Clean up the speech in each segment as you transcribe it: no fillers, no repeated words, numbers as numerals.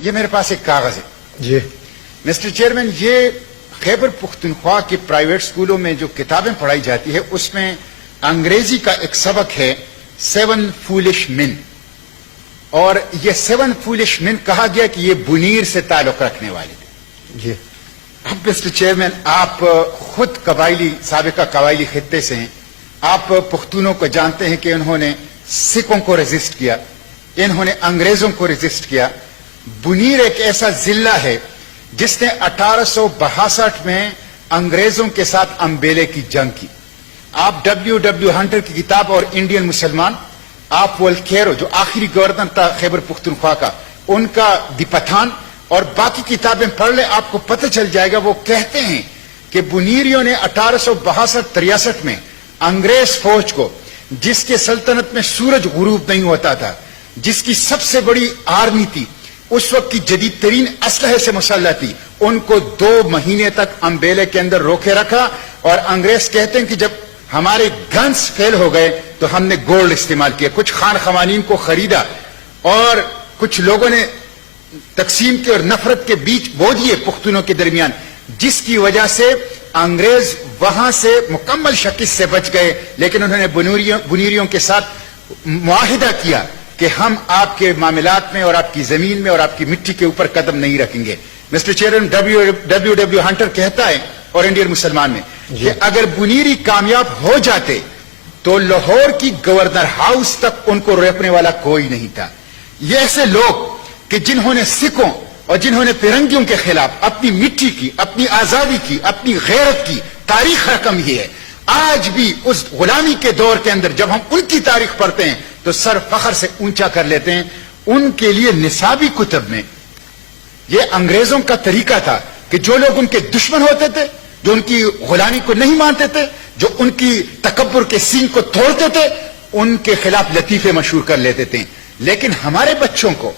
یہ میرے پاس ایک کاغذ ہے جی مسٹر چیئرمین، یہ خیبر پختونخوا کے پرائیویٹ سکولوں میں جو کتابیں پڑھائی جاتی ہے اس میں انگریزی کا ایک سبق ہے 7 فولش مین، اور یہ 7 فولش مین کہا گیا کہ یہ بنیر سے تعلق رکھنے والے تھے۔ جی اب مسٹر چیئرمین، آپ خود سابقہ قبائلی خطے سے ہیں، آپ پختونوں کو جانتے ہیں کہ انہوں نے سکھوں کو ریزسٹ کیا، انہوں نے انگریزوں کو ریزسٹ کیا۔ بنیر ایک ایسا ضلع ہے جس نے 1862 میں انگریزوں کے ساتھ امبیلے کی جنگ کی۔ آپ ڈبلیو ہنٹر کی کتاب اور انڈین مسلمان، آپ والکیرو جو آخری گورنر تھا خیبر پختونخوا کا، ان کا دی پٹھان اور باقی کتابیں پڑھ لیں، آپ کو پتہ چل جائے گا۔ وہ کہتے ہیں کہ بنیریوں نے 1862-63 میں انگریز فوج کو، جس کے سلطنت میں سورج غروب نہیں ہوتا تھا، جس کی سب سے بڑی آرمی تھی، اس وقت کی جدید ترین اسلحے سے مسلح تھی، ان کو 2 مہینے تک امبیلے کے اندر روکے رکھا۔ اور انگریز کہتے ہیں کہ جب ہمارے گنز فیل ہو گئے تو ہم نے گولڈ استعمال کیا، کچھ خان خوانین کو خریدا اور کچھ لوگوں نے تقسیم کے اور نفرت کے بیچ بو دیے پختونوں کے درمیان، جس کی وجہ سے انگریز وہاں سے مکمل شکست سے بچ گئے۔ لیکن انہوں نے بنیریوں کے ساتھ معاہدہ کیا کہ ہم آپ کے معاملات میں اور آپ کی زمین میں اور آپ کی مٹی کے اوپر قدم نہیں رکھیں گے۔ مسٹر چیئرمین، ڈبلیو ہنٹر کہتا ہے اور انڈین مسلمان میں کہ اگر بنیری کامیاب ہو جاتے تو لاہور کی گورنر ہاؤس تک ان کو روکنے والا کوئی نہیں تھا۔ یہ ایسے لوگ کہ جنہوں نے سکھوں اور جنہوں نے فرنگیوں کے خلاف اپنی مٹی کی، اپنی آزادی کی، اپنی غیرت کی تاریخ رقم ہی ہے۔ آج بھی اس غلامی کے دور کے اندر جب ہم ان کی تاریخ پڑھتے ہیں تو سر فخر سے اونچا کر لیتے ہیں۔ ان کے لیے نصابی کتب میں یہ انگریزوں کا طریقہ تھا کہ جو لوگ ان کے دشمن ہوتے تھے، جو ان کی غلامی کو نہیں مانتے تھے، جو ان کی تکبر کے سینگ کو توڑتے تھے، ان کے خلاف لطیفے مشہور کر لیتے تھے۔ لیکن ہمارے بچوں کو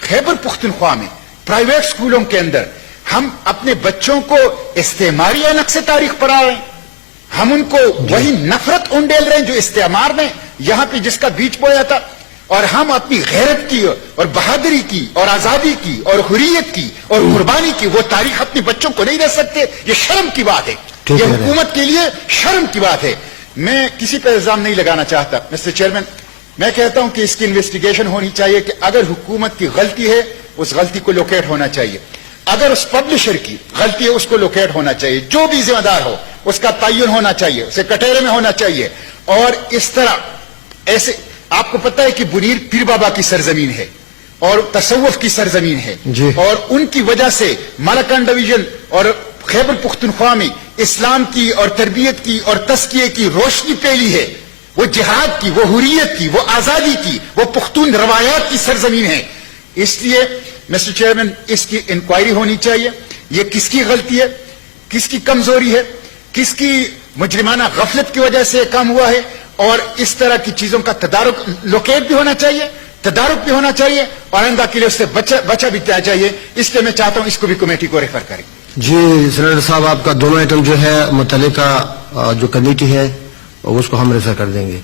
خیبر پختونخوا میں پرائیویٹ سکولوں کے اندر ہم اپنے بچوں کو استعماری اینک سے تاریخ پڑھا رہے ہیں، ہم ان کو وہی نفرت انڈیل رہے ہیں جو استعمار نے یہاں پہ جس کا بیج بویا تھا، اور ہم اپنی غیرت کی اور بہادری کی اور آزادی کی اور حریت کی اور قربانی کی وہ تاریخ اپنے بچوں کو نہیں دے سکتے۔ یہ شرم کی بات ہے، یہ حکومت کے لیے شرم کی بات ہے۔ میں کسی پہ الزام نہیں لگانا چاہتا مسٹر چیئرمین، میں کہتا ہوں کہ اس کی انویسٹیگیشن ہونی چاہیے کہ اگر حکومت کی غلطی ہے اس غلطی کو لوکیٹ ہونا چاہیے، اگر اس پبلشر کی غلطی ہے اس کو لوکیٹ ہونا چاہیے، جو بھی ذمہ دار ہو اس کا تعین ہونا چاہیے، اسے کٹہرے میں ہونا چاہیے۔ اور اس طرح ایسے آپ کو پتہ ہے کہ بنیر پیر بابا کی سرزمین ہے اور تصوف کی سرزمین ہے، اور ان کی وجہ سے مالکان ڈویژن اور خیبر پختونخوا میں اسلام کی اور تربیت کی اور تزکیے کی روشنی پھیلی ہے، وہ جہاد کی، وہ حریت کی، وہ آزادی کی، وہ پختون روایات کی سرزمین ہے۔ اس لیے مسٹر چیئرمین، اس کی انکوائری ہونی چاہیے، یہ کس کی غلطی ہے، کس کی کمزوری ہے، کس کی مجرمانہ غفلت کی وجہ سے کام ہوا ہے، اور اس طرح کی چیزوں کا تدارک لوکیٹ بھی ہونا چاہیے، تدارک بھی ہونا چاہیے، اور آئندہ کے لیے اس سے بچا بھی چاہیے۔ اس لیے میں چاہتا ہوں اس کو بھی کمیٹی کو ریفر کریں۔ جی سینیٹر صاحب، آپ کا دونوں آئٹم جو ہے متعلقہ جو کمیٹی ہے اس کو ہم ریفر کر دیں گے۔